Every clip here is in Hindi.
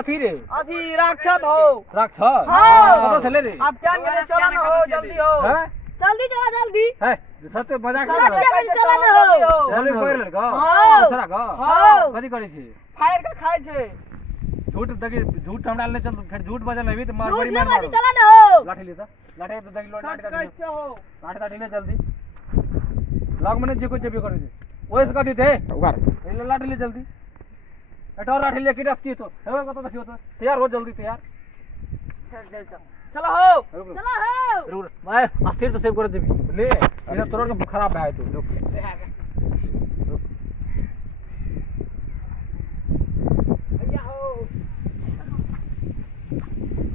कथी रे अथी राक्षस हो राक्षस हाँ कत चले रे आप जान के चला ना हो जल्दी हो हैं जल्दी चला जल्दी है सत्य मजाक चला चला ना हो जल्दी कोइ रे का हाँ। दूसरा का हाँ। कथी करै छी फायर का खाए छे झूठ देखी झूठ हमरा ले चल फिर झूठ बजल हेबी त मार बड़ी झूठ मार ना मारो बाजी चला ना हो लाठी ले त लाठी तो देखी लो सच लाठी कहते हो लाठी ले जल्दी लग मने जे को जेबे करै छी ओए से कथी थे उगार ले लाठी ले जल्दी एटा लाठी ले किडस की तो हेबे कत देखियो तो तैयार हो जल्दी तैयार चलो हो चला हो रुक मैं अस्थिर से सेव कर देबी ले इने तोड़ के खराब है तू रुक भैया हो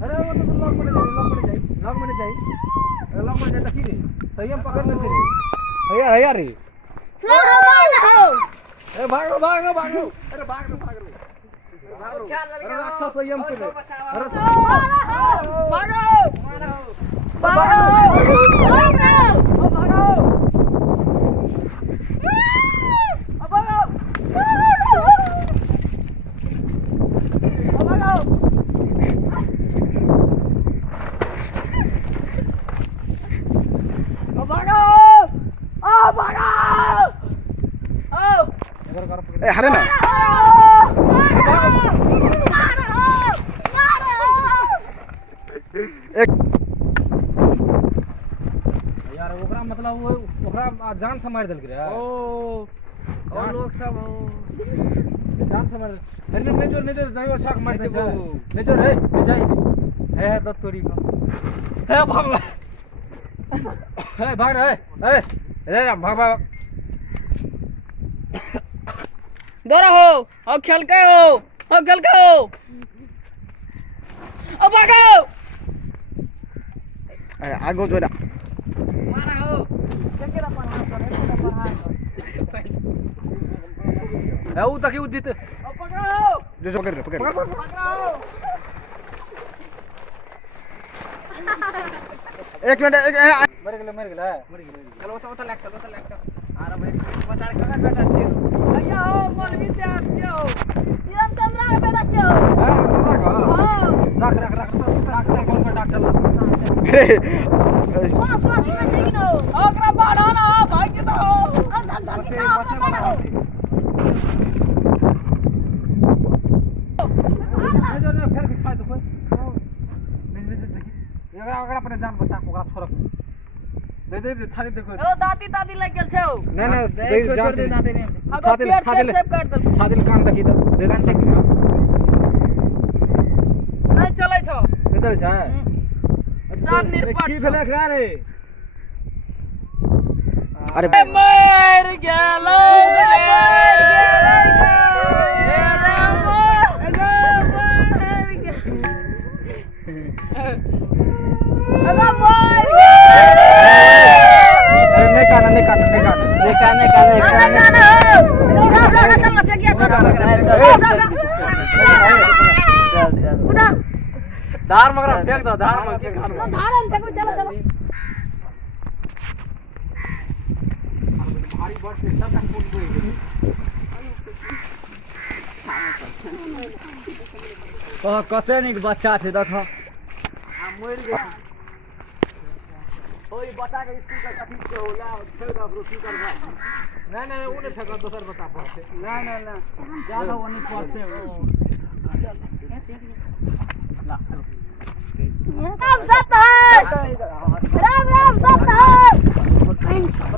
अरे वो तो लॉक में जाई तकी रे संयम पकड़ ले रे हैया रे चला हमारा हो ए भागो अरे भाग रे अरे राक्षस संयम से ले अरे ए हरे ना एक यार ओकरा मतलब वो ओकरा जान से मार देल रे ओ लोग सब हो जान से मार देल नहीं जो ड्राइवर छाक मार दे नहीं जो रे जाई है दत तोरी का है भाग है भाग रे रे भाग दौड़ा हो और खेल के हो अब भागो अरे आगो जोड़ा मारा हो केकरा पढ़ा है उ तकी उदित अब पकड़ो जो पकड़ पकड़ो एक मिनट मर गेले चलो तो लेक चल अरे भाई बता रे ककर बैठा छी भैया हो मन भी से आप छियो इरम चंद्रा बेटा छो रख कौन का डॉक्टर अरे वास वास में ठीक न हो ओकरा बाढ़ा ना भाई के तो हो धन की का अपना हो जो फिर भी खाए तो कोई ये अगर अपने जान बचा ओकरा छोड़ दे छाती देखो ओ दादी लग गेल छौ नहीं छोड़ दे दादी ने अगर पेट से सेव कर दे छाती कान देखी तो दे कान देखी नहीं चलै छौ इधर छै सब निर्पट की भेले एकरा रे अरे मर गेलो धार मगरा फेंक दो धार मग के खान धारन तक चलो चलो भारी बड़ से सब तक फूट गई कते निक बच्चा छै देख आ मर गेल ओई बता के स्कूल का कथि से होला फेर द रोटी करबा नहीं उने फेंक दोसर बता पड़ते ना ज्यादा ओनी पड़ते ला इनका सब है राम सब है